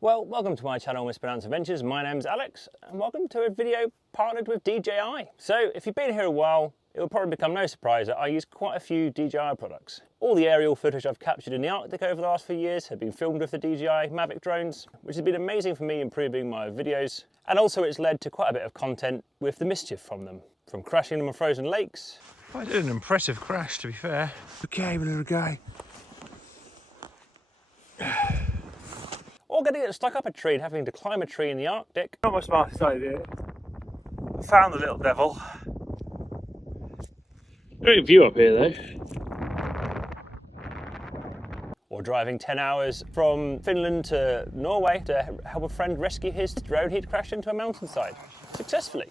Well, welcome to my channel, Mispronounced Adventures. My name's Alex, and welcome to a video partnered with DJI. So, if you've been here a while, it will probably become no surprise that I use quite a few DJI products. All the aerial footage I've captured in the Arctic over the last few years have been filmed with the DJI Mavic drones, which has been amazing for me improving my videos. And also it's led to quite a bit of content with the mischief from them. From crashing them on frozen lakes. I did an impressive crash, to be fair. Okay, little guy. Or getting it stuck up a tree and having to climb a tree in the Arctic. Not my smartest idea. Found the little devil. Great view up here though. Or driving 10 hours from Finland to Norway to help a friend rescue his drone he'd crashed into a mountainside successfully.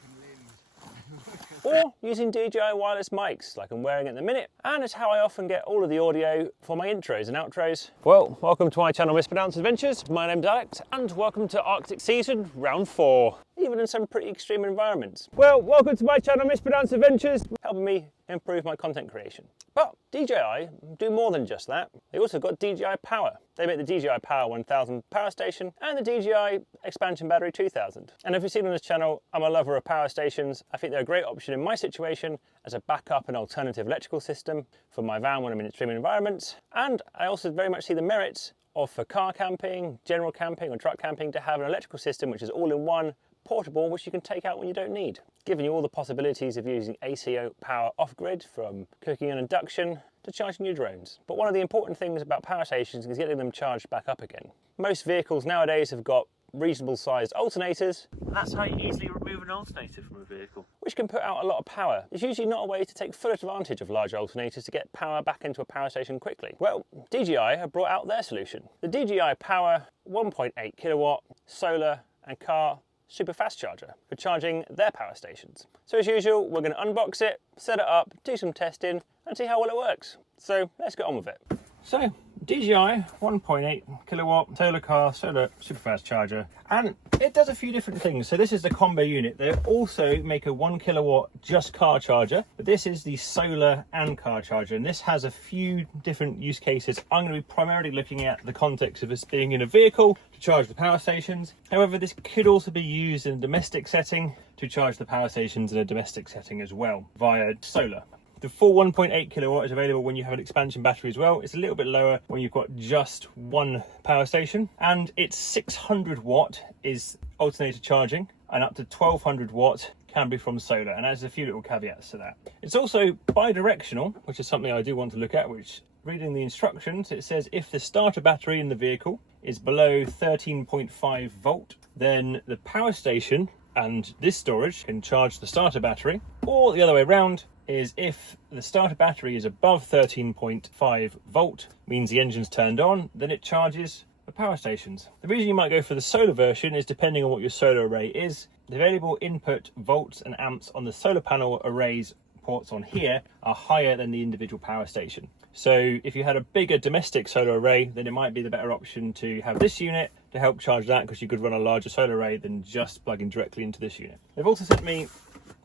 Or using DJI wireless mics like I'm wearing at the minute, and it's how I often get all of the audio for my intros and outros. Well, welcome to my channel Mispronounced Adventures. My name's Alex, and welcome to Arctic season round 4, even in some pretty extreme environments. Well, welcome to my channel Mispronounced Adventures, helping me improve my content creation. But DJI do more than just that. They also got DJI Power. They make the DJI Power 1000 power station and the DJI Expansion Battery 2000. And if you've seen on this channel, I'm a lover of power stations. I think they're a great option in my situation as a backup and alternative electrical system for my van when I'm in extreme environments. And I also very much see the merits of for car camping, general camping or truck camping to have an electrical system which is all in one, portable, which you can take out when you don't need, giving you all the possibilities of using AC power off-grid, from cooking and induction to charging your drones. But one of the important things about power stations is getting them charged back up again. Most vehicles nowadays have got reasonable sized alternators. That's how you easily remove an alternator from a vehicle. Which can put out a lot of power. It's usually not a way to take full advantage of large alternators to get power back into a power station quickly. Well, DJI have brought out their solution. The DJI Power 1.8 kilowatt solar and car super fast charger for charging their power stations. So as usual, we're going to unbox it, set it up, do some testing and see how well it works. So let's get on with it. So DJI 1.8 kilowatt solar car solar super fast charger, and it does a few different things. So this is the combo unit. They also make a 1 kilowatt just car charger, but this is the solar and car charger, and this has a few different use cases. I'm going to be primarily looking at the context of this being in a vehicle to charge the power stations. However, this could also be used in a domestic setting to charge the power stations in a domestic setting as well via solar. The full 1.8 kilowatt is available when you have an expansion battery as well. It's a little bit lower when you've got just one power station, and it's 600 watt is alternator charging, and up to 1200 watt can be from solar, and there's a few little caveats to that. It's also bi-directional, which is something I do want to look at, which, reading the instructions, it says if the starter battery in the vehicle is below 13.5 volt, then the power station and this storage can charge the starter battery, or the other way around is if the starter battery is above 13.5 volt, means the engine's turned on, then it charges the power stations. The reason you might go for the solar version is depending on what your solar array is. The available input volts and amps on the solar panel arrays ports on here are higher than the individual power station. So if you had a bigger domestic solar array, then it might be the better option to have this unit to help charge that, because you could run a larger solar array than just plugging directly into this unit. They've also sent me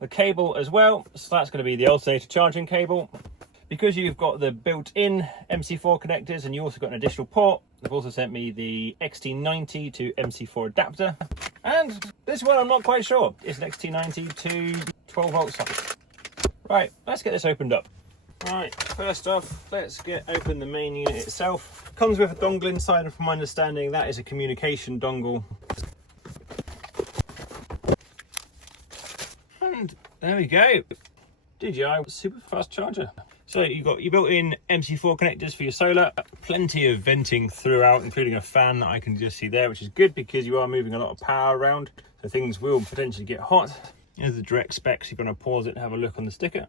the cable as well, so that's going to be the alternator charging cable. Because you've got the built-in MC4 connectors and you also got an additional port, they've also sent me the XT90 to MC4 adapter, and this one I'm not quite sure. It's an XT90 to 12 volt socket. Right, let's get this opened up. Right, first off, let's get open the main unit itself. Comes with a dongle inside, and from my understanding that is a communication dongle. And there we go, DJI super fast charger. So you've got your built-in MC4 connectors for your solar, plenty of venting throughout, including a fan that I can just see there, which is good because you are moving a lot of power around, so things will potentially get hot. Here's the direct specs. You're going to pause it and have a look on the sticker.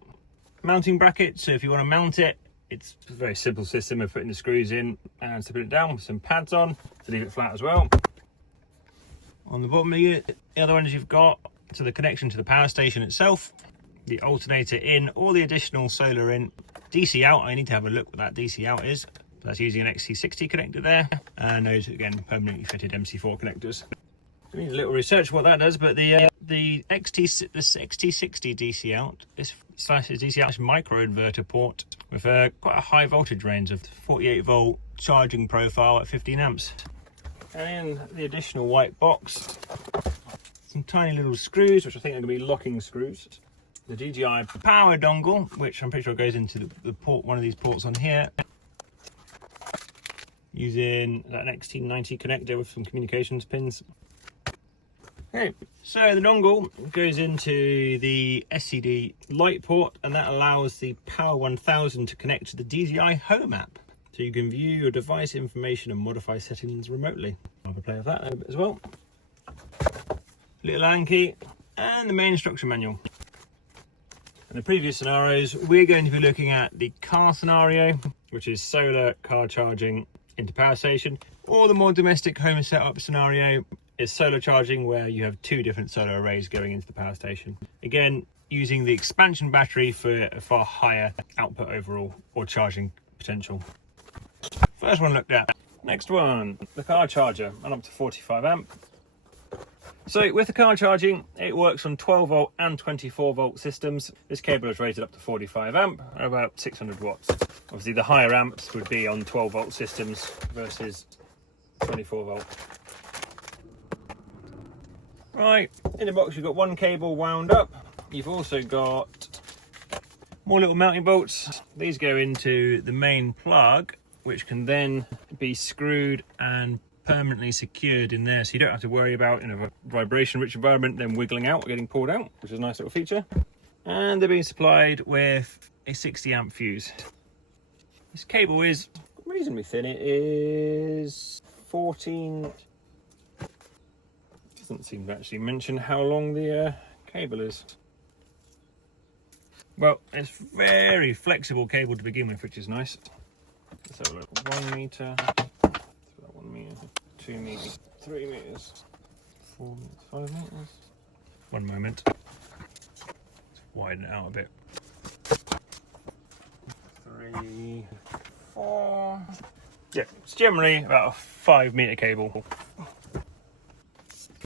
Mounting bracket, so if you want to mount it, it's a very simple system of putting the screws in and slipping it down with some pads on to leave it flat as well. On the bottom of the other ones you've got to the connection to the power station itself, the alternator in, all the additional solar in. DC out, I need to have a look what that DC out is. That's using an XT60 connector there, and those again permanently fitted MC4 connectors. I need a little research what that does, but the XT60 DC out, this DC out is micro inverter port with quite a high voltage range of 48 volt charging profile at 15 amps. And in the additional white box, some tiny little screws, which I think are going to be locking screws. The DJI Power dongle, which I'm pretty sure goes into the port, one of these ports on here, using an XT90 connector with some communications pins. Okay, so the dongle goes into the SCD light port, and that allows the Power 1000 to connect to the DJI Home app. So you can view your device information and modify settings remotely. I'll have a play with that a bit as well. Little Allen key and the main instruction manual. In the previous scenarios, we're going to be looking at the car scenario, which is solar car charging into power station, or the more domestic home setup scenario is solar charging, where you have 2 different solar arrays going into the power station. Again, using the expansion battery for a far higher output overall, or charging potential. First one looked at. Next one, the car charger, and up to 45 amp. So with the car charging, it works on 12 volt and 24 volt systems. This cable is rated up to 45 amp, and about 600 watts. Obviously the higher amps would be on 12 volt systems versus 24 volt. Right, in the box you've got one cable wound up. You've also got more little mounting bolts. These go into the main plug, which can then be screwed and permanently secured in there, so you don't have to worry about, in a vibration rich environment, them wiggling out or getting pulled out, which is a nice little feature. And they're being supplied with a 60 amp fuse. This cable is reasonably thin. It is 14. Doesn't seem to actually mention how long the cable is. Well, it's very flexible cable to begin with, which is nice. Let's have a look. 1 meter. 1 meter, 2 meters, 3 meters, 4 meters, 5 meters. One moment. Let's widen it out a bit. 3, 4. Yeah, it's generally about a 5 meter cable.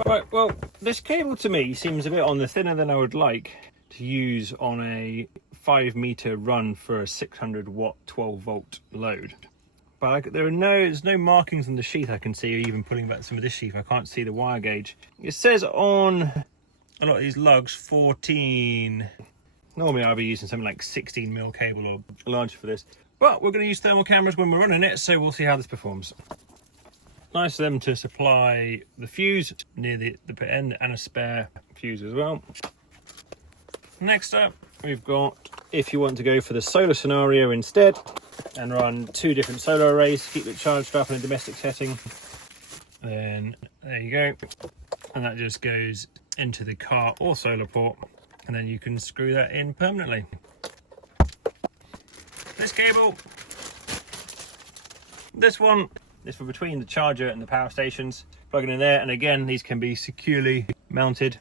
Right, well, this cable to me seems a bit on the thinner than I would like to use on a 5 meter run for a 600 watt 12 volt load. But there's no markings on the sheath I can see, or even pulling back some of this sheath, I can't see the wire gauge. It says on a lot of these lugs 14. Normally I'll be using something like 16 mil cable or larger for this. But we're going to use thermal cameras when we're running it, so we'll see how this performs. Nice of them to supply the fuse near the pit end, and a spare fuse as well. Next up, we've got, if you want to go for the solar scenario instead and run 2 different solar arrays to keep it charged up in a domestic setting, then there you go. And that just goes into the car or solar port, and then you can screw that in permanently. This cable, this one is for between the charger and the power stations. Plug it in there, and again, these can be securely mounted.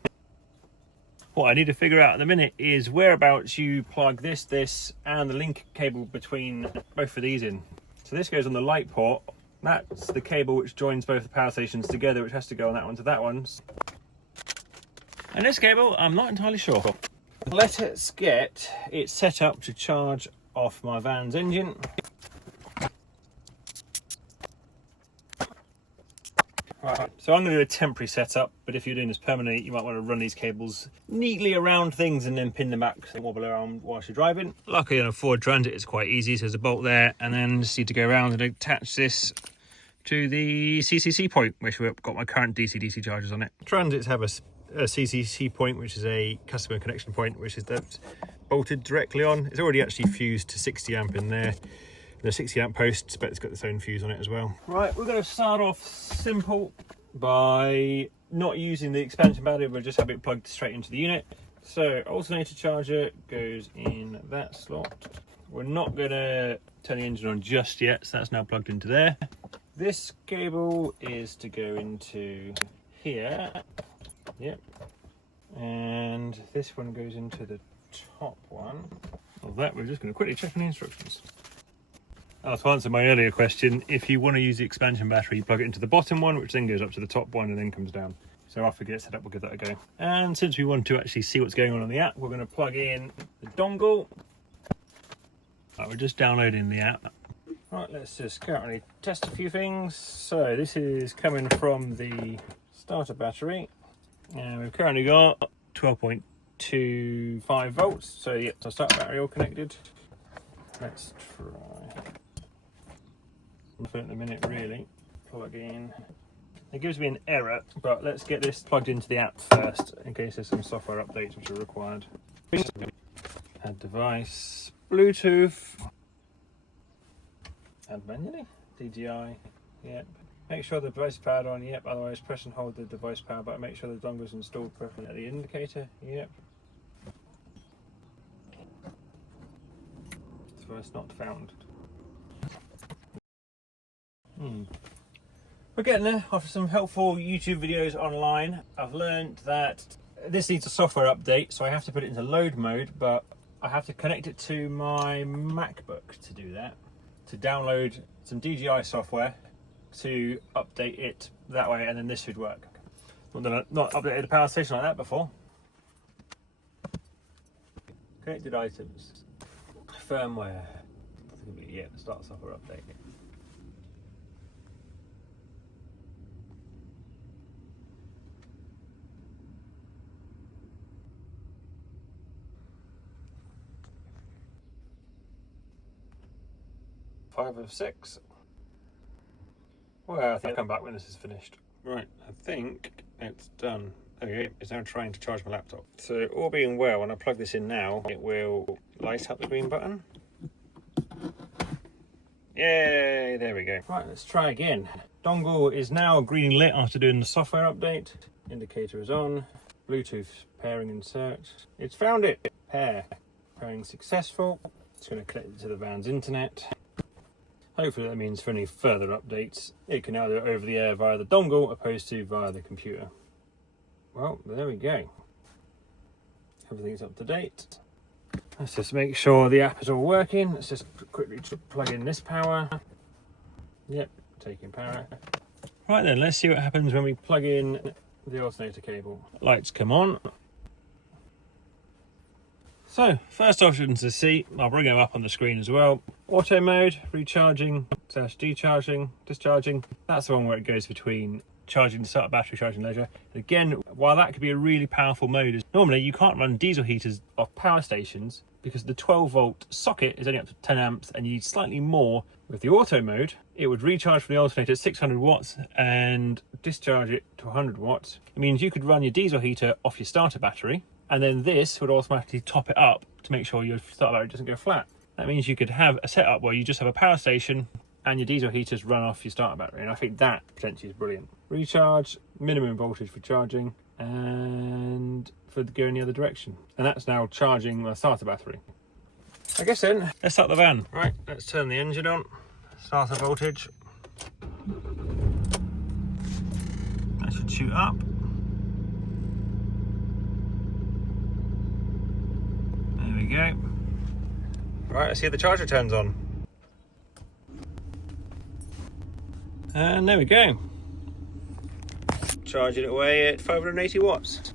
What I need to figure out at the minute is whereabouts you plug this, and the link cable between both of these in. So this goes on the light port. That's the cable which joins both the power stations together, which has to go on that one to that one. And this cable, I'm not entirely sure. Let's get it set up to charge off my van's engine. Right, so I'm going to do a temporary setup, but if you're doing this permanently, you might want to run these cables neatly around things and then pin them back so they wobble around whilst you're driving. Luckily on a Ford Transit it's quite easy, so there's a bolt there, and then just need to go around and attach this to the CCC point, which we've got my current DC-DC chargers on it. Transits have a CCC point, which is a customer connection point, which is that's bolted directly on. It's already actually fused to 60 amp in there. The 60 amp post, but it's got its own fuse on it as well. Right, we're going to start off simple by not using the expansion battery, but just have it plugged straight into the unit. So alternator charger goes in that slot. We're not going to turn the engine on just yet, so that's now plugged into there. This cable is to go into here. Yep. And this one goes into the top one. Of that, we're just going to quickly check on the instructions. To answer my earlier question, if you want to use the expansion battery, you plug it into the bottom one, which then goes up to the top one and then comes down. So after we get it set up, we'll give that a go. And since we want to actually see what's going on the app, we're going to plug in the dongle. Right, we're just downloading the app. Right, let's just currently test a few things. So this is coming from the starter battery, and we've currently got 12.25 volts. So yeah, the starter battery all connected. Let's try. For in a minute, really. Plug in. It gives me an error, but let's get this plugged into the app first in case there's some software updates which are required. Add device, Bluetooth. Add manually, DJI, yep. Make sure the device is powered on, yep, otherwise press and hold the device power button. Make sure the dongle is installed properly at the indicator, yep. Device not found. We're getting there after some helpful YouTube videos online. I've learned that this needs a software update, so I have to put it into load mode, but I have to connect it to my MacBook to do that. To download some DJI software to update it that way, and then this should work. Not updated a power station like that before. Connected items, firmware. Yeah, start software update. Five of 6. Well, I think I'll come back when this is finished. Right, I think it's done. Okay, it's now trying to charge my laptop. So all being well, when I plug this in now, it will light up the green button. Yay, there we go. Right, let's try again. Dongle is now green lit after doing the software update. Indicator is on. Bluetooth pairing insert. It's found it. Pairing successful. It's going to connect it to the van's internet. Hopefully that means for any further updates, it can now do it over the air via the dongle opposed to via the computer. Well, there we go. Everything's up to date. Let's just make sure the app is all working. Let's just quickly plug in this power. Yep, taking power. Right then, let's see what happens when we plug in the alternator cable. Lights come on. So, first option to see, I'll bring them up on the screen as well. Auto mode, recharging, /decharging, discharging. That's the one where it goes between charging the starter battery, charging leisure. And again, while that could be a really powerful mode, normally you can't run diesel heaters off power stations because the 12-volt socket is only up to 10 amps and you need slightly more. With the auto mode, it would recharge from the alternator at 600 watts and discharge it to 100 watts. It means you could run your diesel heater off your starter battery, and then this would automatically top it up to make sure your starter battery doesn't go flat. That means you could have a setup where you just have a power station and your diesel heaters run off your starter battery, and I think that potentially is brilliant. Recharge, minimum voltage for charging, and for going the other direction. And that's now charging my starter battery. I guess then, let's start the van. Right, let's turn the engine on. Starter voltage. That should shoot up. There we go. Right, let's see if the charger turns on. And there we go. Charging it away at 580 watts.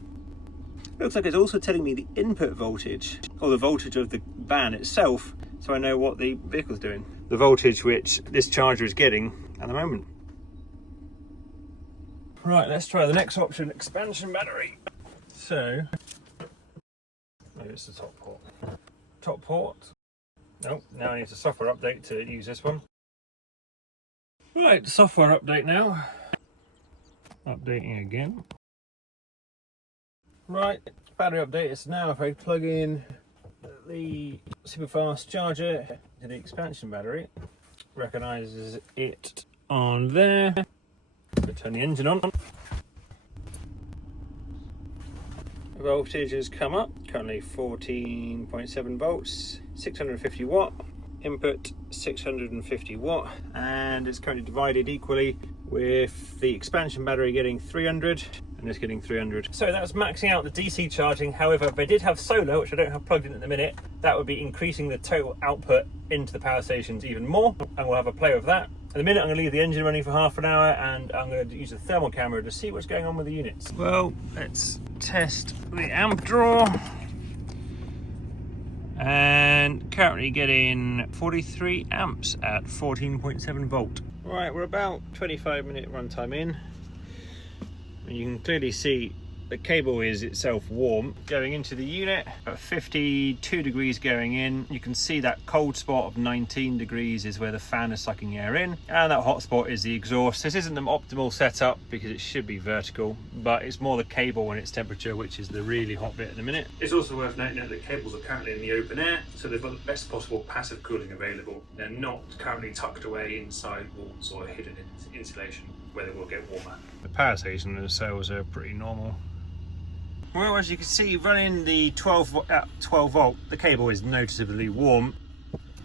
Looks like it's also telling me the input voltage, or the voltage of the van itself, so I know what the vehicle's doing. The voltage which this charger is getting at the moment. Right, let's try the next option, expansion battery. So, maybe it's the top port. Top port. Nope, now I need a software update to use this one. Right, software update now. Updating again. Right, battery update is now. If I plug in the super fast charger to the expansion battery, recognises it on there. Turn the engine on. The voltage has come up, currently 14.7 volts, 650 watt. Input 650 watt, and it's currently divided equally with the expansion battery getting 300 and this getting 300. So that's maxing out the DC charging. However, if I did have solar, which I don't have plugged in at the minute, that would be increasing the total output into the power stations even more, and we'll have a play with that. At the minute, I'm going to leave the engine running for half an hour, and I'm going to use a thermal camera to see what's going on with the units. Well, let's test the amp draw. and currently getting 43 amps at 14.7 volt. Right, we're about 25-minute runtime in, and you can clearly see the cable is itself warm. Going into the unit, at 52 degrees going in. You can see that cold spot of 19 degrees is where the fan is sucking air in, and that hot spot is the exhaust. This isn't the optimal setup because it should be vertical, but it's more the cable and its temperature which is the really hot bit at the minute. It's also worth noting that the cables are currently in the open air, so they've got the best possible passive cooling available. They're not currently tucked away inside walls or hidden in insulation where they will get warmer. The power station and the cells are pretty normal. Well, as you can see, running the 12 volt, the cable is noticeably warm.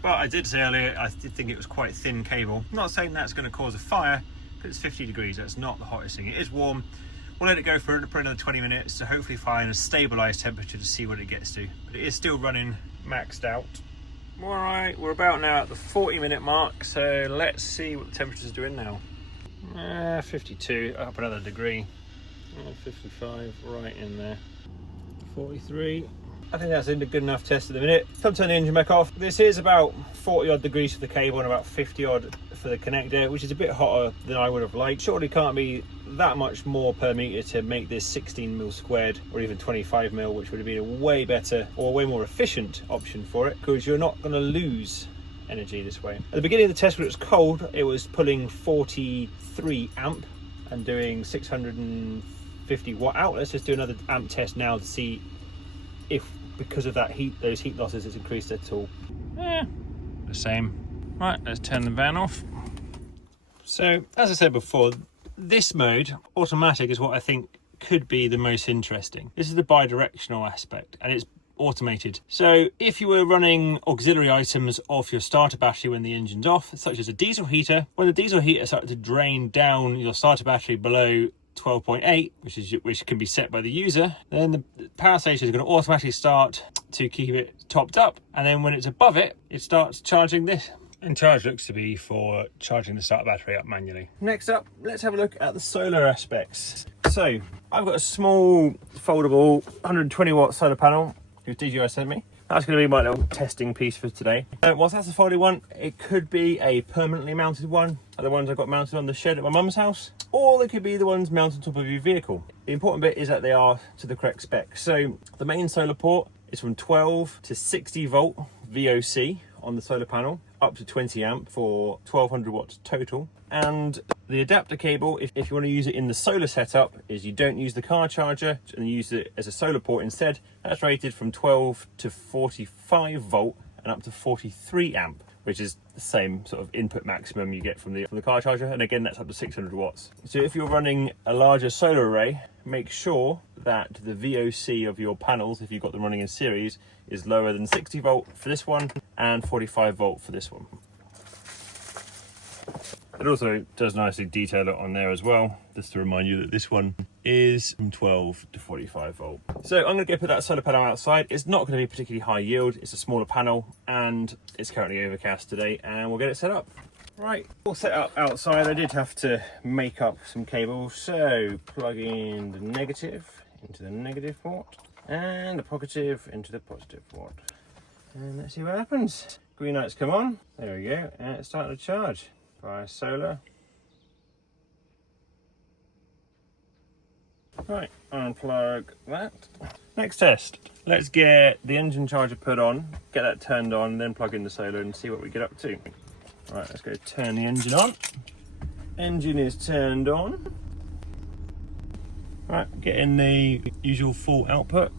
But I did say earlier, I did think it was quite thin cable. I'm not saying that's going to cause a fire, because it's 50 degrees, that's not the hottest thing. It is warm. We'll let it go for another 20 minutes to hopefully find a stabilised temperature to see what it gets to. But it is still running maxed out. Alright, we're about now at the 40-minute mark, so let's see what the temperature's doing now. 52, up another degree. 55, right in there. 43. I think that's a good enough test at the minute. Come turn the engine back off. This is about 40 odd degrees for the cable and about 50 odd for the connector, which is a bit hotter than I would have liked. Surely can't be that much more per meter to make this 16 mil squared or even 25 mil, which would have been a way better or way more efficient option for it, because you're not going to lose energy this way. At the beginning of the test when it was cold, it was pulling 43 amp and doing 650 watt out. Let's just do another amp test now to see if, because of that heat, those heat losses, it's increased at all. The same. Right, let's turn the van off. So, as I said before, this mode, automatic, is what I think could be the most interesting. This is the bi-directional aspect, and it's automated. So if you were running auxiliary items off your starter battery when the engine's off, such as a diesel heater, when the diesel heater starts to drain down your starter battery below 12.8, which can be set by the user, then the power station is going to automatically start to keep it topped up, and then when it's above it, it starts charging this. And charge looks to be for charging the starter battery up manually. Next up, let's have a look at the solar aspects. So I've got a small foldable 120 watt solar panel which DJI sent me. That's going to be my little testing piece for today. Whilst that's a folded one, it could be a permanently mounted one, like the ones I got mounted on the shed at my mum's house, or they could be the ones mounted on top of your vehicle. The important bit is that they are to the correct spec. So the main solar port is from 12 to 60 volt VOC on the solar panel, up to 20 amp for 1200 watts total. And the adapter cable, if you want to use it in the solar setup, is you don't use the car charger and use it as a solar port instead. That's rated from 12 to 45 volt and up to 43 amp, which is the same sort of input maximum you get from the car charger. And again, that's up to 600 watts. So if you're running a larger solar array, make sure that the VOC of your panels, if you've got them running in series, is lower than 60 volt for this one and 45 volt for this one. It also does nicely detail it on there as well, just to remind you that this one is from 12 to 45 volt. So I'm going to go put that solar panel outside. It's not going to be particularly high yield, it's a smaller panel, and it's currently overcast today, and we'll get it set up. Right, all set up outside. I did have to make up some cables, so plug in the negative into the negative port, and the positive into the positive port. And let's see what happens. Green lights come on, there we go, and it's starting to charge. Via solar. Right, unplug that. Next test. Let's get the engine charger put on, get that turned on, then plug in the solar and see what we get up to. Right, let's go turn the engine on. Engine is turned on. Right, get in the usual full output.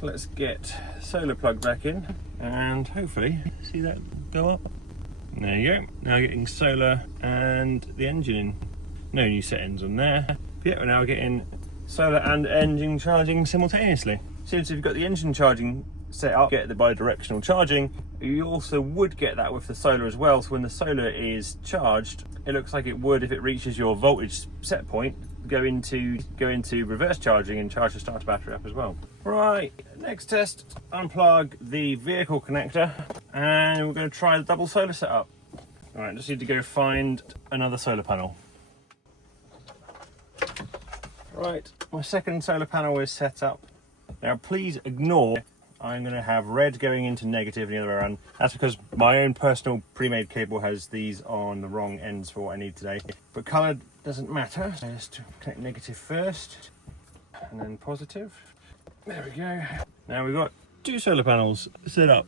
Let's get solar plug back in and hopefully see that go up. There you go. Now getting solar and the engine in. No new settings on there. Yeah, we're now getting solar and engine charging simultaneously. Since you've got the engine charging set up, get the bi-directional charging, you also would get that with the solar as well. So when the solar is charged, it looks like it would, if it reaches your voltage set point, go into reverse charging and charge the starter battery up as well. Right, next test, unplug the vehicle connector and we're going to try the double solar setup. All right, just need to go find another solar panel. Right, my second solar panel is set up. Now please ignore I'm going to have red going into negative and the other way around. That's because my own personal pre-made cable has these on the wrong ends for what I need today. But colour doesn't matter. So just connect negative first and then positive. There we go. Now we've got 2 solar panels set up.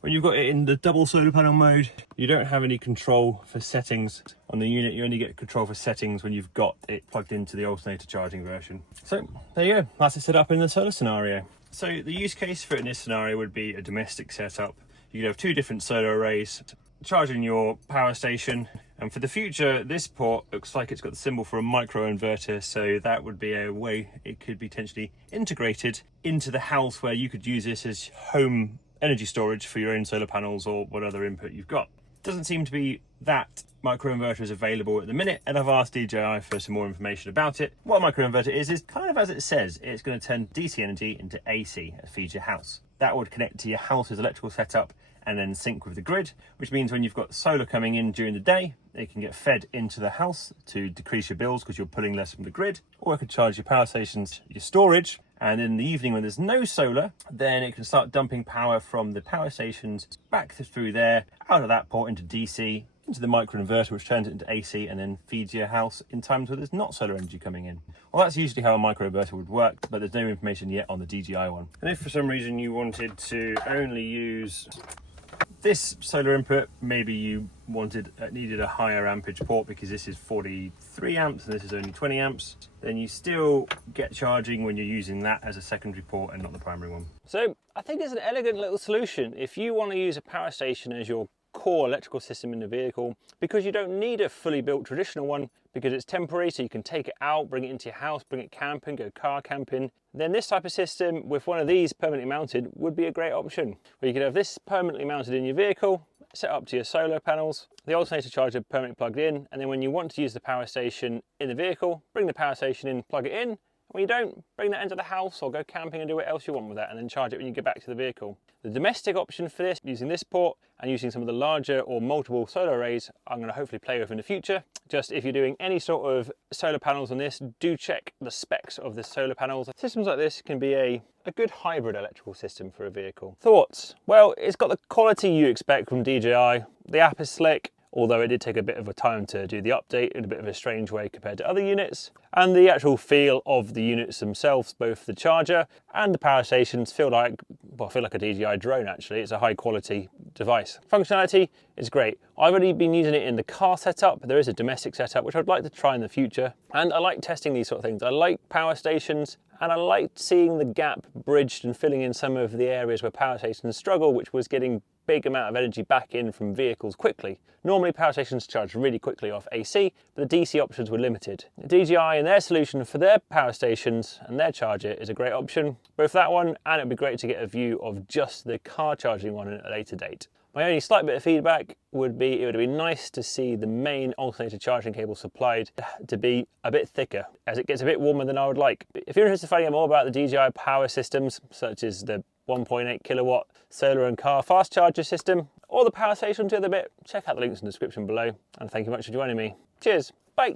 When you've got it in the double solar panel mode, you don't have any control for settings on the unit. You only get control for settings when you've got it plugged into the alternator charging version. So there you go, that's it set up in the solar scenario. So the use case for it in this scenario would be a domestic setup. You could have 2 different solar arrays charging your power station. And for the future, this port looks like it's got the symbol for a micro inverter, so that would be a way it could be potentially integrated into the house where you could use this as home energy storage for your own solar panels or what other input you've got. Doesn't seem to be that microinverter is available at the minute, and I've asked DJI for some more information about it. What a microinverter is kind of as it says. It's going to turn DC energy into AC and feed your house. That would connect to your house's electrical setup and then sync with the grid, which means when you've got solar coming in during the day, it can get fed into the house to decrease your bills because you're pulling less from the grid, or it could charge your power stations, your storage, and in the evening when there's no solar, then it can start dumping power from the power stations back through there, out of that port into DC, into the microinverter, which turns it into AC and then feeds your house in times where there's not solar energy coming in. Well, that's usually how a microinverter would work, but there's no information yet on the DJI one. And if for some reason you wanted to only use this solar input, maybe you needed a higher ampage port because this is 43 amps and this is only 20 amps, then you still get charging when you're using that as a secondary port and not the primary one. So I think it's an elegant little solution if you want to use a power station as your core electrical system in the vehicle, because you don't need a fully built traditional one because it's temporary, so you can take it out, bring it into your house, bring it camping, go car camping. Then this type of system with one of these permanently mounted would be a great option, where you could have this permanently mounted in your vehicle, set up to your solar panels, the alternator charger permanently plugged in, and then when you want to use the power station in the vehicle, bring the power station in, plug it in. When you don't, bring that into the house or go camping and do what else you want with that, and then charge it when you get back to the vehicle. The domestic option for this, using this port and using some of the larger or multiple solar arrays, I'm going to hopefully play with in the future. Just if you're doing any sort of solar panels on this, do check the specs of the solar panels. Systems like this can be a good hybrid electrical system for a vehicle. Thoughts? Well, it's got the quality you expect from DJI. The app is slick, although it did take a bit of a time to do the update in a bit of a strange way compared to other units. And the actual feel of the units themselves, both the charger and the power stations, feel like a DJI drone actually. It's a high quality device. Functionality is great. I've already been using it in the car setup. There is a domestic setup, which I'd like to try in the future. And I like testing these sort of things. I like power stations, and I liked seeing the gap bridged and filling in some of the areas where power stations struggle, which was getting big amount of energy back in from vehicles quickly. Normally power stations charge really quickly off AC, but the DC options were limited. DJI and their solution for their power stations and their charger is a great option, both that one, and it'd be great to get a view of just the car charging one at a later date. My only slight bit of feedback would be it would be nice to see the main alternator charging cable supplied to be a bit thicker, as it gets a bit warmer than I would like. If you're interested in finding out more about the DJI Power systems, such as the 1.8 kilowatt solar and car fast charger system, or the power station to the other bit, check out the links in the description below. And thank you much for joining me. Cheers, bye.